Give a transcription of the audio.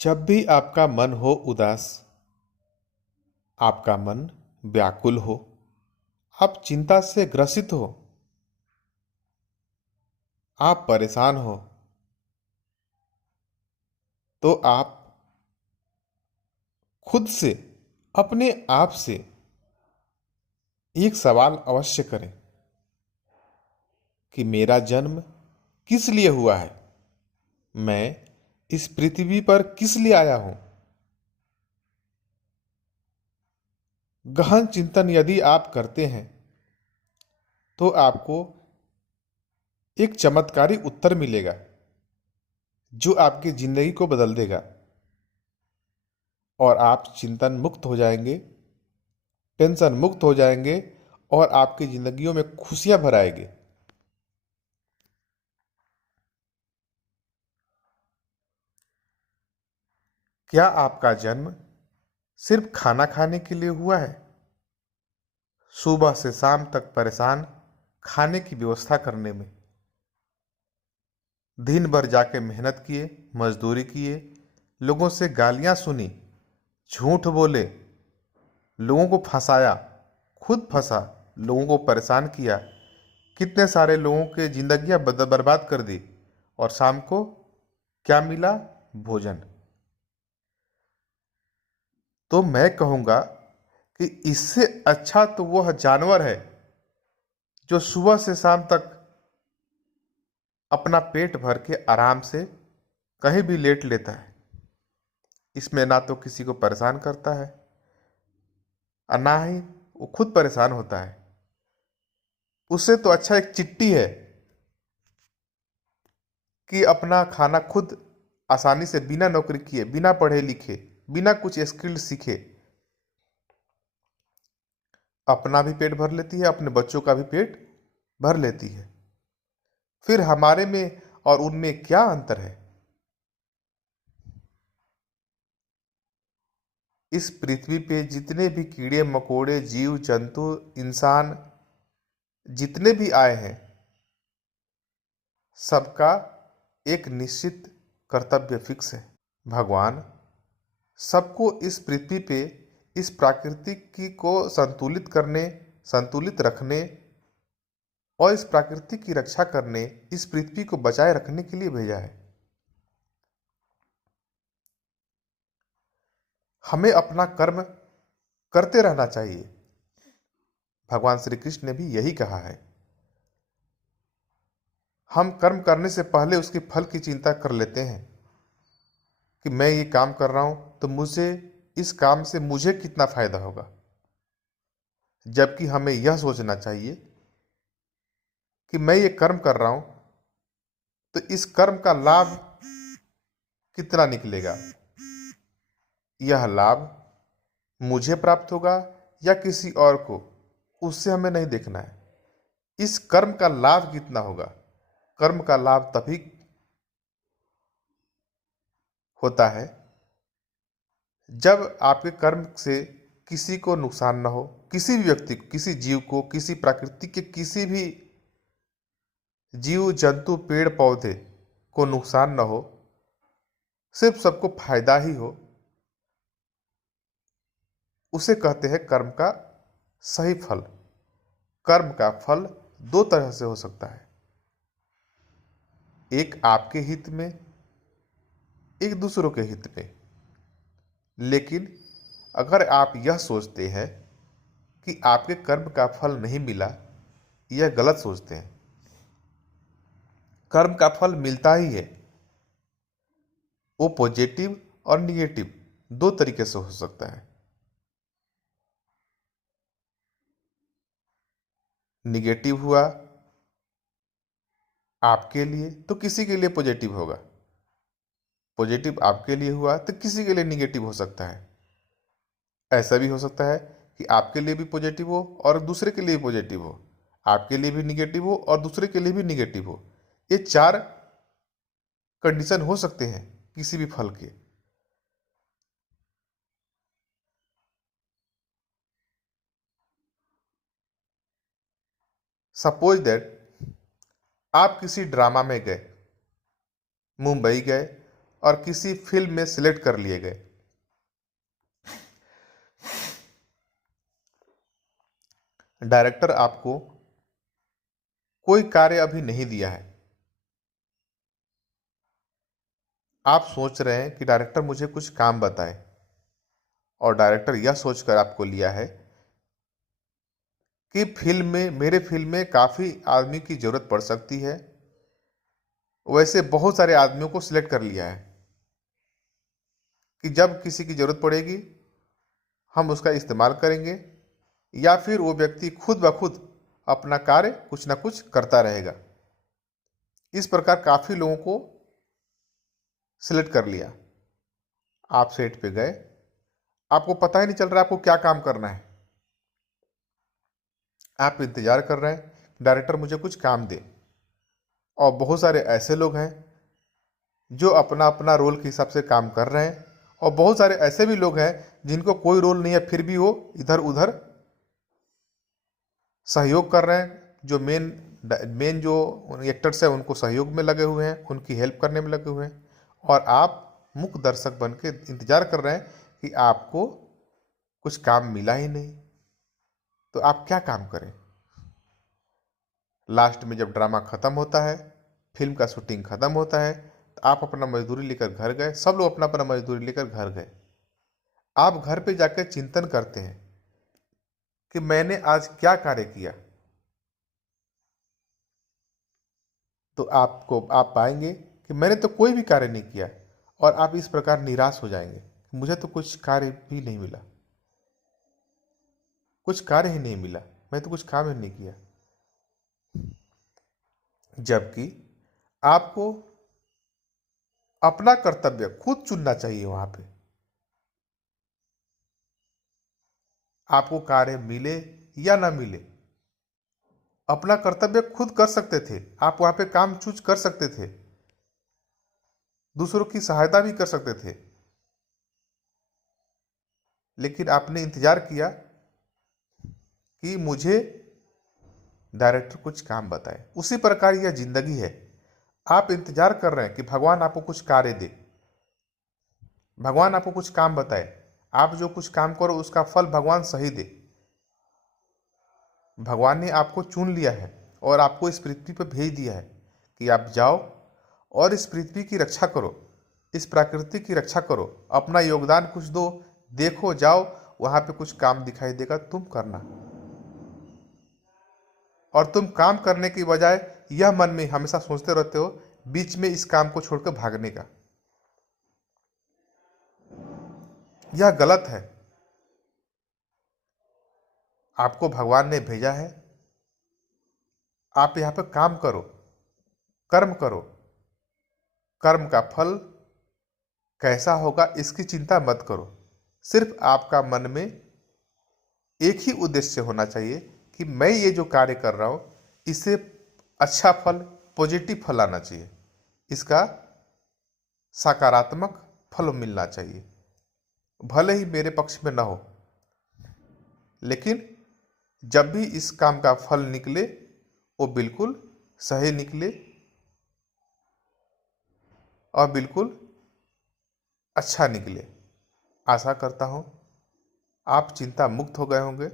जब भी आपका मन हो उदास, आपका मन व्याकुल हो, आप चिंता से ग्रसित हो, आप परेशान हो, तो आप खुद से, अपने आप से एक सवाल अवश्य करें कि मेरा जन्म किस लिए हुआ है। मैं इस पृथ्वी पर किस लिए आया हूं। गहन चिंतन यदि आप करते हैं तो आपको एक चमत्कारी उत्तर मिलेगा जो आपकी जिंदगी को बदल देगा और आप चिंतन मुक्त हो जाएंगे, टेंशन मुक्त हो जाएंगे और आपकी जिंदगियों में खुशियां भर आएगी। क्या आपका जन्म सिर्फ खाना खाने के लिए हुआ है? सुबह से शाम तक परेशान, खाने की व्यवस्था करने में। दिन भर जाके मेहनत किए, मजदूरी किए, लोगों से गालियां सुनी, झूठ बोले, लोगों को फंसाया, खुद फंसा, लोगों को परेशान किया, कितने सारे लोगों के जिंदगियां बर्बाद कर दी और शाम को क्या मिला? भोजन। तो मैं कहूंगा कि इससे अच्छा तो वह जानवर है जो सुबह से शाम तक अपना पेट भर के आराम से कहीं भी लेट लेता है। इसमें ना तो किसी को परेशान करता है और ना ही वो खुद परेशान होता है। उससे तो अच्छा एक चिट्टी है कि अपना खाना खुद आसानी से बिना नौकरी किए, बिना पढ़े लिखे, बिना कुछ स्किल सीखे अपना भी पेट भर लेती है, अपने बच्चों का भी पेट भर लेती है। फिर हमारे में और उनमें क्या अंतर है? इस पृथ्वी पे जितने भी कीड़े मकोड़े, जीव जंतु, इंसान जितने भी आए हैं, सबका एक निश्चित कर्तव्य फिक्स है। भगवान सबको इस पृथ्वी पे इस प्रकृति की को संतुलित करने, संतुलित रखने और इस प्रकृति की रक्षा करने, इस पृथ्वी को बचाए रखने के लिए भेजा है। हमें अपना कर्म करते रहना चाहिए। भगवान श्री कृष्ण ने भी यही कहा है। हम कर्म करने से पहले उसके फल की चिंता कर लेते हैं कि मैं ये काम कर रहा हूं तो मुझे इस काम से मुझे कितना फायदा होगा, जबकि हमें यह सोचना चाहिए कि मैं ये कर्म कर रहा हूं तो इस कर्म का लाभ कितना निकलेगा। यह लाभ मुझे प्राप्त होगा या किसी और को, उससे हमें नहीं देखना है। इस कर्म का लाभ कितना होगा। कर्म का लाभ तभी होता है जब आपके कर्म से किसी को नुकसान ना हो, किसी भी व्यक्ति को, किसी जीव को, किसी प्रकृति के किसी भी जीव जंतु पेड़ पौधे को नुकसान ना हो, सिर्फ सबको फायदा ही हो। उसे कहते हैं कर्म का सही फल। कर्म का फल दो तरह से हो सकता है, एक आपके हित में, एक दूसरों के हित में। लेकिन अगर आप यह सोचते हैं कि आपके कर्म का फल नहीं मिला, यह गलत सोचते हैं। कर्म का फल मिलता ही है। वो पॉजिटिव और निगेटिव दो तरीके से हो सकता है। निगेटिव हुआ आपके लिए तो किसी के लिए पॉजिटिव होगा, पॉजिटिव आपके लिए हुआ तो किसी के लिए निगेटिव हो सकता है। ऐसा भी हो सकता है कि आपके लिए भी पॉजिटिव हो और दूसरे के लिए भी पॉजिटिव हो, आपके लिए भी निगेटिव हो और दूसरे के लिए भी निगेटिव हो। ये चार कंडीशन हो सकते हैं किसी भी फल के। सपोज दैट आप किसी ड्रामा में गए, मुंबई गए और किसी फिल्म में सिलेक्ट कर लिए गए। डायरेक्टर आपको कोई कार्य अभी नहीं दिया है। आप सोच रहे हैं कि डायरेक्टर मुझे कुछ काम बताए, और डायरेक्टर यह सोचकर आपको लिया है कि मेरे फिल्म में काफ़ी आदमी की ज़रूरत पड़ सकती है। वैसे बहुत सारे आदमियों को सिलेक्ट कर लिया है कि जब किसी की ज़रूरत पड़ेगी हम उसका इस्तेमाल करेंगे, या फिर वो व्यक्ति खुद ब खुद अपना कार्य कुछ ना कुछ करता रहेगा। इस प्रकार काफ़ी लोगों को सिलेक्ट कर लिया। आप सेट पे गए, आपको पता ही नहीं चल रहा आपको क्या काम करना है। आप इंतज़ार कर रहे हैं डायरेक्टर मुझे कुछ काम दे, और बहुत सारे ऐसे लोग हैं जो अपना अपना रोल के हिसाब से काम कर रहे हैं, और बहुत सारे ऐसे भी लोग हैं जिनको कोई रोल नहीं है फिर भी वो इधर उधर सहयोग कर रहे हैं। जो मेन जो एक्टर्स हैं उनको सहयोग में लगे हुए हैं, उनकी हेल्प करने में लगे हुए हैं, और आप मुख्य दर्शक बन के इंतजार कर रहे हैं कि आपको कुछ काम मिला ही नहीं, तो आप क्या काम करें। लास्ट में जब ड्रामा ख़त्म होता है, फिल्म का शूटिंग ख़त्म होता है, तो आप अपना मजदूरी लेकर घर गए, सब लोग अपना अपना मजदूरी लेकर घर गए। आप घर पे जाकर चिंतन करते हैं कि मैंने आज क्या कार्य किया, तो आप पाएंगे कि मैंने तो कोई भी कार्य नहीं किया, और आप इस प्रकार निराश हो जाएंगे, मुझे तो कुछ कार्य भी नहीं मिला, कुछ कार्य ही नहीं मिला, मैं तो कुछ काम ही नहीं किया। जबकि आपको अपना कर्तव्य खुद चुनना चाहिए। वहां पे आपको कार्य मिले या ना मिले, अपना कर्तव्य खुद कर सकते थे। आप वहां पे काम चूज कर सकते थे, दूसरों की सहायता भी कर सकते थे, लेकिन आपने इंतजार किया कि मुझे डायरेक्टर कुछ काम बताए। उसी प्रकार यह जिंदगी है। आप इंतजार कर रहे हैं कि भगवान आपको कुछ कार्य दे, भगवान आपको कुछ काम बताए, आप जो कुछ काम करो उसका फल भगवान सही दे। भगवान ने आपको चुन लिया है और आपको इस पृथ्वी पर भेज दिया है कि आप जाओ और इस पृथ्वी की रक्षा करो, इस प्रकृति की रक्षा करो, अपना योगदान कुछ दो। देखो, जाओ, वहां पे कुछ काम दिखाई देगा, तुम करना। और तुम काम करने की बजाय यह मन में हमेशा सोचते रहते हो बीच में इस काम को छोड़कर भागने का। यह गलत है। आपको भगवान ने भेजा है, आप यहाँ पर काम करो, कर्म करो। कर्म का फल कैसा होगा इसकी चिंता मत करो। सिर्फ आपका मन में एक ही उद्देश्य होना चाहिए कि मैं ये जो कार्य कर रहा हूँ इससे अच्छा फल, पॉजिटिव फल आना चाहिए, इसका सकारात्मक फल मिलना चाहिए। भले ही मेरे पक्ष में ना हो, लेकिन जब भी इस काम का फल निकले वो बिल्कुल सही निकले और बिल्कुल अच्छा निकले। आशा करता हूँ आप चिंता मुक्त हो गए होंगे।